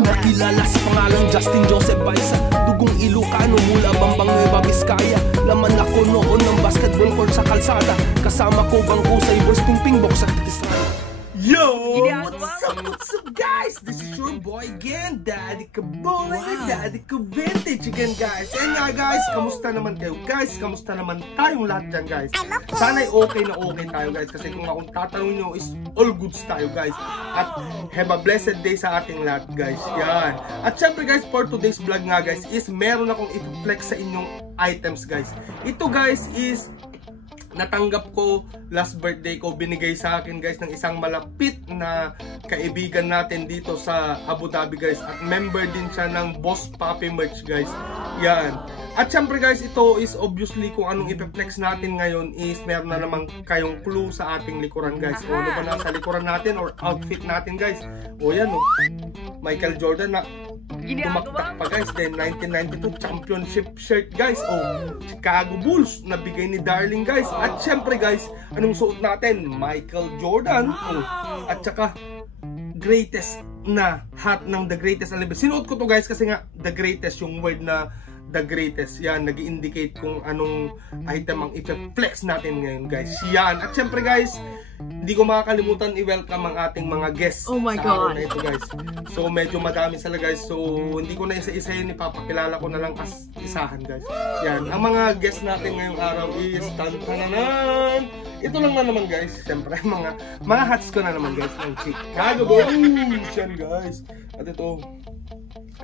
Nakilala sa pangalang Justin Joseph Baisa, dugong Ilocano mula Bambang Nueva Vizcaya. Laman ako noon ng basketball court sa kalsada, kasama ko bangko sa Ibors Pingpingbok sa Katisrada. Yo! What's up guys? This is your boy again, Daddy Kaboy, Daddy Ka-Vintage again guys. And nga guys, kamusta naman kayo guys? Kamusta naman tayong lahat dyan guys? Sana'y okay na okay tayo guys, kasi kung akong tatanong nyo is all goods tayo guys. At have a blessed day sa ating lahat guys. Yan. At syempre guys, for today's vlog nga guys, is meron akong i-flex sa inyong items guys. Ito guys is natanggap ko last birthday ko, binigay sa akin guys ng isang malapit na kaibigan natin dito sa Abu Dhabi guys, at member din siya ng Boss Papi merch guys. Yan. At syempre guys, ito is obviously kung anong ipeflex natin ngayon is meron na namang kayong clue sa ating likuran guys. O ano ba nasa likuran natin or outfit natin guys? O yan o, Michael Jordan na tumaktak pa guys, then 1992 championship shirt guys. Oh, Chicago Bulls na bigay ni Darling guys. At syempre guys, anong suot natin? Michael Jordan. Oh, at saka greatest na hat ng The Greatest 11. Sinuot ko to guys kasi nga the greatest, yung word na the greatest, yan, nag-indicate kung anong item ang i-flex natin ngayon guys. Yan. At syempre guys, hindi ko makakalimutan i-welcome ang ating mga guests. Oh my sa God. araw na ito guys. So medyo madami sila guys. So hindi ko na isa-isa yun, ipapakilala ko na lang as isahan guys. Yan. Ang mga guests natin ngayong araw is tantananan. Ito lang na naman guys. Siyempre mga hats ko na naman guys ng Chicago Bulls. Yan guys. At ito,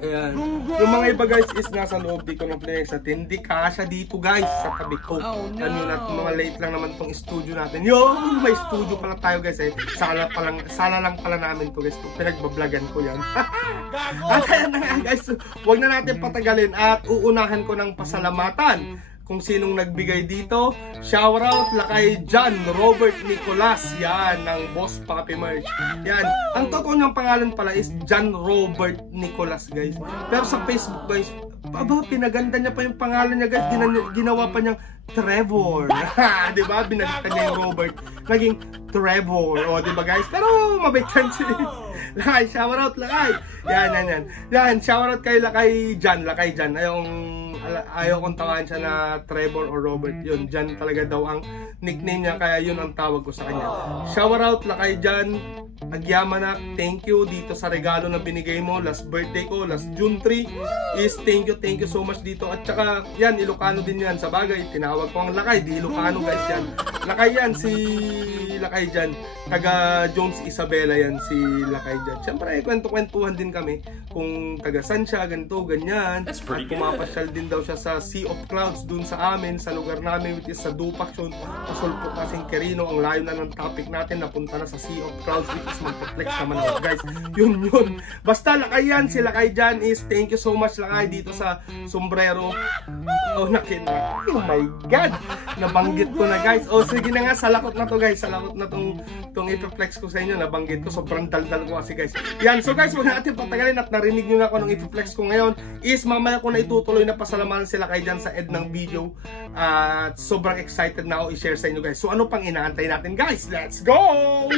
ayan. Yung mga iba guys is nasa loob, di ko na flex at hindi kasha dito guys sa tabi ko. Oh, no. Ano na, mga late lang naman tong studio natin. Yo, may studio pala tayo guys eh. Sala lang pala namin to guys. Pinagbablagan ko yan. At ayan na nga guys, huwag na natin patagalin at uunahan ko ng pasalamatan kung sinong nagbigay dito. Shoutout la kay John Robert Nicolas, yan, ng Boss Papi merch. Yan, ang totoo niyang pangalan pala is John Robert Nicolas guys. Pero sa Facebook guys, pinaganda niya pa yung pangalan niya guys. Ginawa pa niyang Trevor. Diba? Binalikan niya yung Robert, naging Trevor. O diba guys? Pero mabait yan si Lakay. Shoutout Lakay. Yan, shoutout kay Lakay John. Ayaw kong tawaan siya na Trevor or Robert. Yun, John talaga daw ang nickname niya, kaya yun ang tawag ko sa kanya. Shoutout la kay John Agyamanak, thank you dito sa regalo na binigay mo last birthday ko, last June 3 is thank you so much dito. At saka yan, Ilocano din yan, sa bagay tinawag ko ang Lakay, di Ilocano guys yan. Lakay yan, si Lakay Jan, taga Jones Isabela yan si Lakay Jan. Siyempre kwento-kwentuhan din kami kung taga saan siya, ganito, ganyan. At pumapasyal din daw siya sa Sea of Clouds dun sa amin, sa lugar namin, which is sa Dupac yun, pasulpot kasing Quirino. Ang layo na ng topic natin, napunta na sa Sea of Clouds, which is magpa-flex naman ako guys. Yun. Basta Lakay yan, si Lakay Jan is thank you so much Lakay dito sa sombrero. Oh my God, nabanggit ko na guys. Oh sige na nga, salakot na to guys, salakot na tong ipiflex ko sa inyo, nabanggit ko, sobrang daldal ko kasi guys. Yan, so guys, huwag natin patagalin at narinig nyo na ako nung ipiflex ko ngayon is mamaya ko na itutuloy na pasalamatan sila kay dyan sa end ng video. At sobrang excited na ako i-share sa inyo guys. So ano pang inaantay natin guys? Let's go!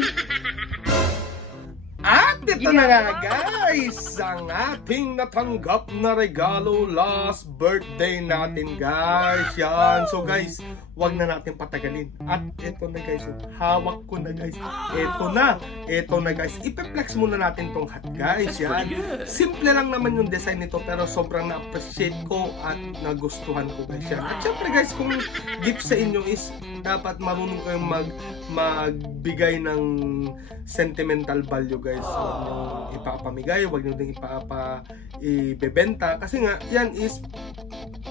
At ito na nga guys, ang ating natanggap na regalo last birthday natin guys. Yan, so guys, wag na natin patagalin. At ito na guys, hawak ko na guys. Ito na guys, ipiplex muna natin tong hat guys. Yan, simple lang naman yung design nito, pero sobrang na-appreciate ko at nagustuhan ko guys. Yan. At syempre guys, kung gift sa inyo is dapat marunong kayong magbigay ng sentimental value guys. Huwag nyo ipapamigay, huwag nyo din ibebenta, kasi nga yan is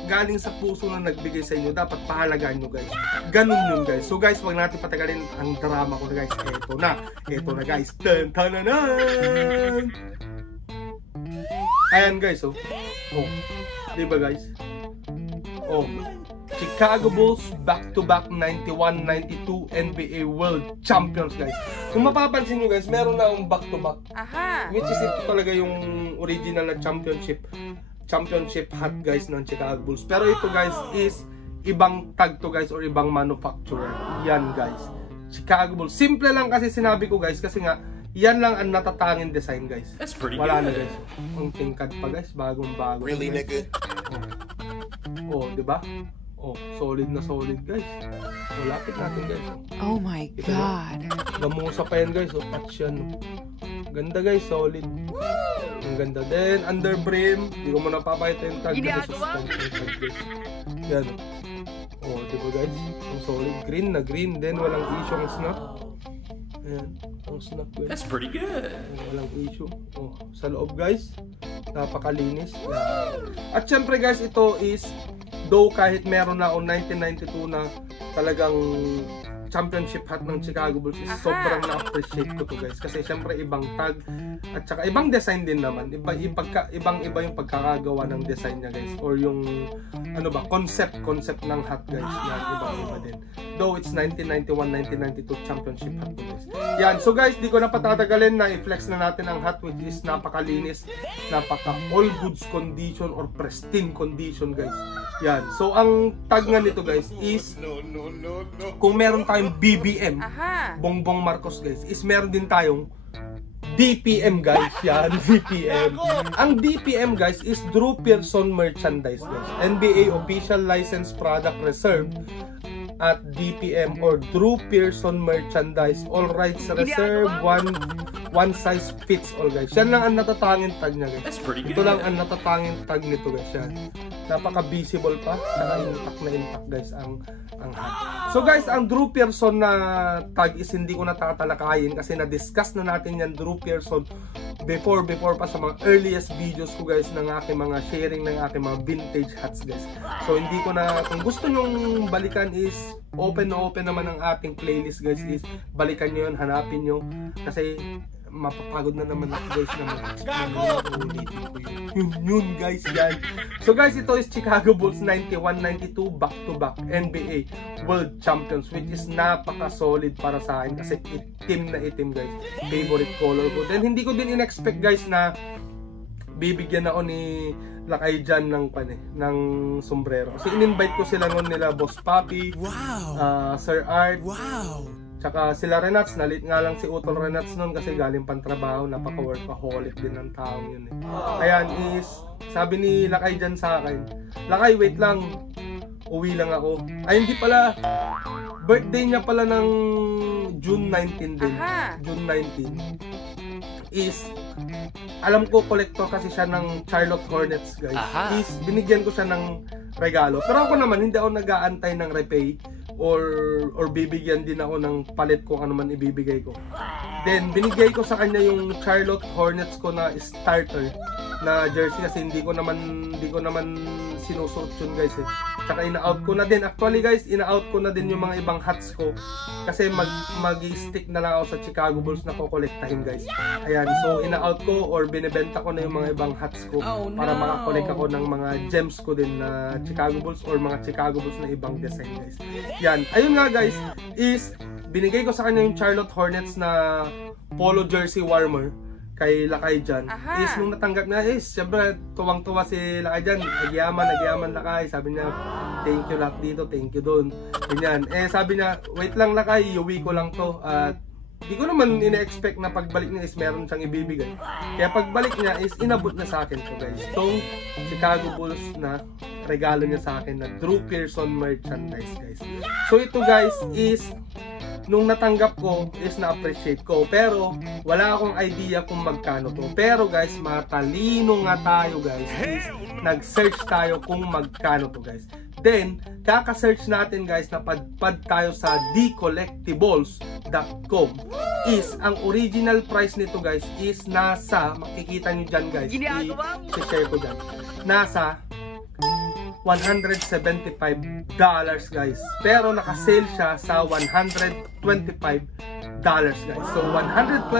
galing sa puso na nagbigay sa inyo, dapat pahalagaan nyo guys. Ganun yun guys. So guys, huwag natin patagalin ang drama ko na guys. Ito na guys. Tan-tananan! Ayan guys, oh. Diba guys? Chicago Bulls back-to-back 91-92 NBA World Champions guys. Kung mapapansin nyo guys, meron na akong back-to-back. Which is ito talaga yung original na championship hat guys ng Chicago Bulls. Pero ito guys is ibang tag to guys or ibang manufacturer. Yan guys, Chicago Bulls. Simple lang kasi sinabi ko guys, kasi nga Yan lang ang natatanging design guys. Wala na guys. Ang tingkad pa guys, bagong-bago. Really, nigga? Oh, di ba? Oh, solid na solid guys. Oh, lapit natin guys. Oh my God. Gamusa pa yan guys. Oh, patch yan. Ganda guys, solid. Ang ganda din. Under brim. Hindi ko muna papakita yung tag. Kasi suspension tag guys. Yan. Oh, di ba guys? Ang solid. Green na green. Then walang issue ang snap. Ayan. Ang snap guys. That's pretty good. Walang issue. Oh, sa loob guys. Napakalinis. At syempre guys, ito is though kahit meron na akong 1992 na talagang championship hat ng Chicago Bulls is sobrang na-appreciate ko to guys. Kasi syempre ibang tag at saka ibang design din naman. Ibang-iba yung pagkakagawa ng design niya guys. Or yung ano ba, concept ng hat guys. Yan, ibang-iba din. Though it's 1991, 1992 championship hat to guys. Yan, so guys, di ko na patatagalin na i-flex na natin ang hat which is napakalinis, napaka all goods condition or pristine condition guys. Yan, so ang tag nga nito guys is kung meron tayong BBM, Bongbong Marcos guys, is meron din tayong DPM guys. Yan, DPM. Ang DPM guys is Drew Pearson merchandise guys. NBA official license product reserved at DPM or Drew Pearson merchandise. All rights reserved, one size fits all guys. Yan lang ang natatanging tag niya guys. Ito lang ang natatanging tag nito guys. Yan. Napaka-visible pa. Saka intact guys ang hat. So guys, ang Drew Pearson na tag is hindi ko natatalakayin kasi na-discuss na natin yan Drew Pearson before pa sa mga earliest videos ko guys ng aking mga sharing ng aking mga vintage hats guys. So hindi ko na, kung gusto nyong balikan is open naman ang ating playlist guys, is balikan nyo yun, hanapin nyo kasi mapapagod na naman ako guys na yun guys yan. So guys, ito is Chicago Bulls 91-92 back-to-back NBA World Champions which is napaka solid para sa akin kasi itim na itim guys, favorite color ko. Then hindi ko din in-expect guys na bibigyan ako ni Lakay dyan ng sombrero kasi in-invite ko sila noon nila Boss Papi, Sir Art, tsaka sila Renats. Nalit nga lang si Utol Renats noon kasi galing pang trabaho, napaka-workaholic din ng taong yun Ayan is, sabi ni Lakay dyan sa akin, Lakay wait lang, uwi lang ako. Ay hindi pala, birthday niya pala ng June 19 din. June 19 is, alam ko collector kasi siya ng Charlotte Hornets guys. Is binigyan ko siya ng regalo. Pero ako naman hindi ako nag-aantay ng repay or bibigyan din ako ng palit kung ano man ibibigay ko. Then binigay ko sa kanya yung Charlotte Hornets ko na starter na jersey kasi hindi ko naman sinusuot yun guys Tsaka ina-out ko na din. Actually guys, ina-out ko na din yung mga ibang hats ko kasi mag-stick na lang ako sa Chicago Bulls na kokolektahin guys. Ayan, so ina-out ko or binebenta ko na yung mga ibang hats ko para makakolek ako ng mga gems ko din na Chicago Bulls or mga Chicago Bulls na ibang design guys. Yan, ayun nga guys, is binigay ko sa kanya yung Charlotte Hornets na polo jersey warmer kay Lakay dyan. Is nung natanggap niya is syempre tuwang-tuwa si Lakay dyan. Nagyaman Lakay. Sabi niya thank you lahat dito, thank you doon. Ganyan. Sabi niya wait lang Lakay, iuwi ko lang to. At di ko naman ina-expect na pagbalik niya is meron siyang ibibigay. Kaya pagbalik niya is inabot na sa akin to guys. Itong Chicago Bulls na regalo niya sa akin na Drew Pearson merchandise guys. So ito guys is nung natanggap ko is na-appreciate ko pero wala akong idea kung magkano to. Pero guys, matalino nga tayo guys, is nag-search tayo kung magkano to guys. Then, kaka-search natin guys, napadpad tayo sa thecollectibles.com. Is ang original price nito guys is nasa, makikita nyo dyan guys, i-share ko dyan, nasa $175 guys. Pero naka-sale siya sa $125 guys. So $125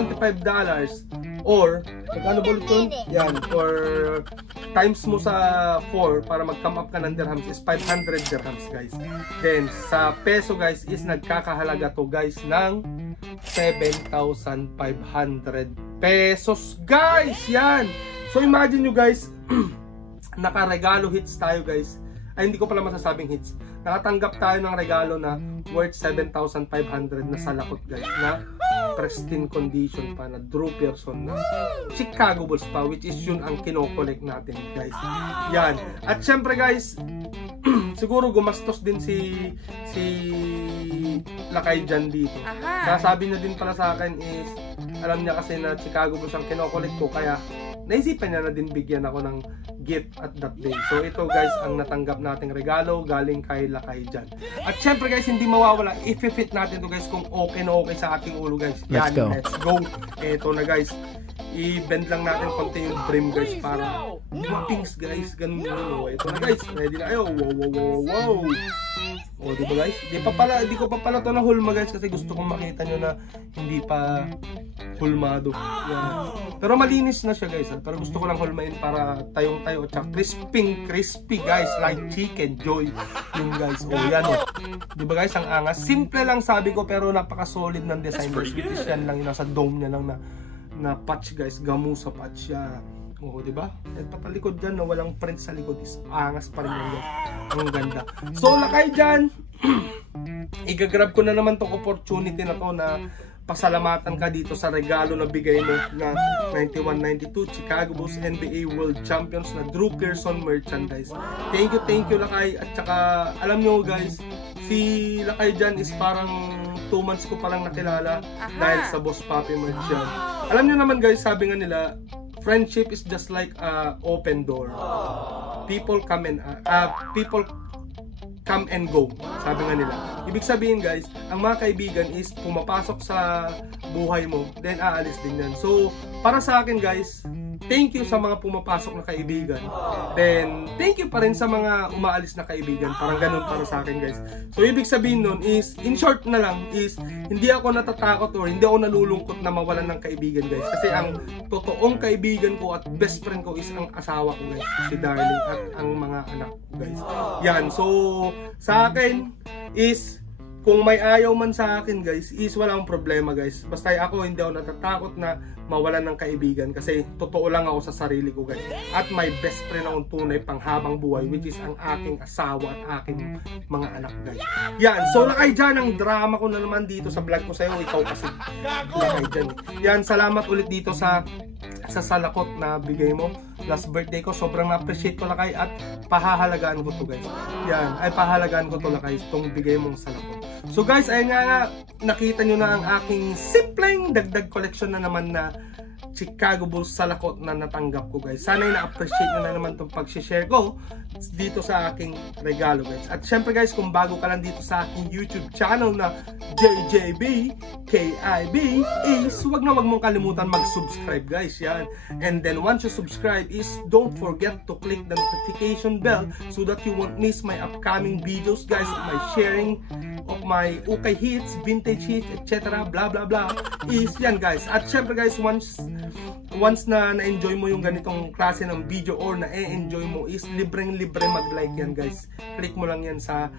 or magkano ba ito? Yan, or times mo sa 4 para mag-come up ka ng dirhams is 500 dirhams guys. Then sa peso guys is nagkakahalaga to guys ng 7,500 pesos guys. Yan. So imagine nyo guys, naka-regalo hits tayo guys. Ay hindi ko pala masasabing hits. Nakatanggap tayo ng regalo na worth 7,500 na salakot guys. Na pristine condition pa na Drew Pearson na Chicago Bulls pa, which is yun ang kinokollect natin guys. Yan. At syempre guys, siguro gumastos din si Lakay dyan dito. Sasabi niya din pala sa akin is, alam niya kasi na Chicago Bulls ang kinokollect ko, kaya naisipan niya na din bigyan ako ng gift at that day. So ito guys ang natanggap nating regalo galing kay Lakay dyan. At syempre guys, hindi mawawala, i-fit natin to guys kung okay na okay sa ating ulo guys. Yan, let's go. Ito na guys, i-bend lang natin konti yung brim guys para whoopings guys, ganun yun. Ito na guys, ready na kayo. Wow. O diba guys, di ko pa pala to na hulma guys kasi gusto kong makita nyo na hindi pa hulmado. Yan. Pero malinis na siya guys, ha? Pero gusto ko lang hulmain para tayong-tayo at crispy guys, like chicken joy yung guys. O yan o, diba guys, ang angas. Simple lang sabi ko pero napaka-solid ng design guys. Yan lang yung nasa dome niya lang na patch guys, gamusa patch siya. Oo, diba? At patalikod dyan na walang print sa likod is angas pa rin yan. Ang ganda. So, Lakay dyan, igagrab ko na naman tong opportunity na to na pasalamatan ka dito sa regalo na bigay mo na 91-92 Chicago Bulls NBA World Champions na Drew Pearson merchandise. Thank you Lakay. At saka, alam nyo guys, si Lakay dyan is parang 2 months ko palang nakilala dahil sa Boss Papi merch yan. Alam nyo naman guys, sabi nga nila, friendship is just like a open door. People come and go, sabi nga nila. Ibig sabihin guys, ang mga kaibigan is pumapasok sa buhay mo, then aalis din yan. So, para sa akin guys, thank you sa mga pumapasok na kaibigan. Then, thank you pa rin sa mga umaalis na kaibigan. Parang ganun para sa akin guys. So, ibig sabihin nun is, in short na lang, is hindi ako natatakot or hindi ako nalulungkot na mawalan ng kaibigan guys. Kasi ang totoong kaibigan ko at best friend ko is ang asawa ko guys, si Darling, at ang mga anak ko guys. Yan, so sa akin is, kung may ayaw man sa akin guys, is walang problema guys. Basta ako hindi ako natatakot na mawalan ng kaibigan kasi totoo lang ako sa sarili ko guys. At may best friend akong tunay pang habang buhay, which is ang aking asawa at aking mga anak guys. Yan, so Lakay dyan, ang drama ko na naman dito sa vlog ko sa'yo. Ikaw kasi Lakay dyan. Yan, salamat ulit dito sa salakot na bigay mo last birthday ko. Sobrang na-appreciate ko Lakay at pahahalagaan ko to guys. Yan, ay pahahalagaan ko to Lakay, itong bigay mong salakot. So guys, ayun nga, nakita nyo na ang aking simpleng dagdag collection na naman na Chicago Bulls salakot na natanggap ko guys. Sana na-appreciate nyo na naman itong pag-share ko dito sa aking regalo guys. At syempre guys, kung bago ka lang dito sa aking YouTube channel na JJB KIB is wag mong kalimutan mag-subscribe guys. Yan. And then once you subscribe is don't forget to click the notification bell so that you won't miss my upcoming videos guys, of my sharing of my ukay hits, vintage hits, etc. blah blah blah is yan guys. At syempre guys, once na na-enjoy mo yung ganitong klase ng video or na-enjoy mo is libreng-libre mag-like yan guys. Click mo lang yan sa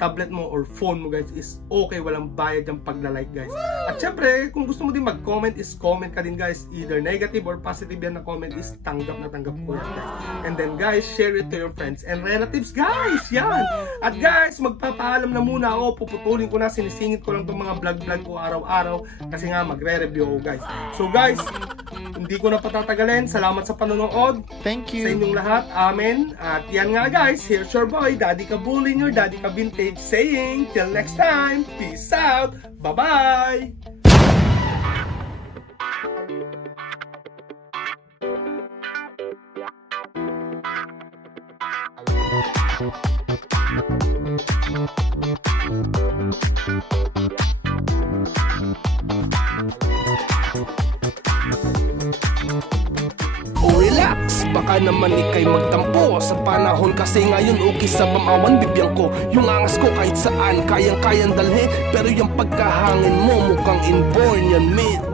tablet mo or phone mo guys, is okay, walang bayad yung pagla-like guys. At syempre, kung gusto mo din mag-comment is comment ka din guys. Either negative or positive yan na comment is tanggap na tanggap ko yan guys. And then guys, share it to your friends and relatives guys. Yan. At guys, magpapaalam na muna ako. Puputulin ko na, sinisingit ko lang itong mga vlog ko araw-araw kasi nga magre-review ako guys. So guys, hindi ko na patatagalin. Salamat sa panonood. Thank you Sa inyong lahat. Amen. At yan nga guys, here's your boy, Daddy Kabulin, your Daddy Ka Vintage, saying, till next time, peace out. Bye-bye. Relax, baka naman ikay magtampo sa panahon kasi ngayon okay sa pamawan bibiyang ko. Yung angas ko kahit saan kayang-kayang dalhin, pero yung pagkahangin mo mukhang inborn yan mate.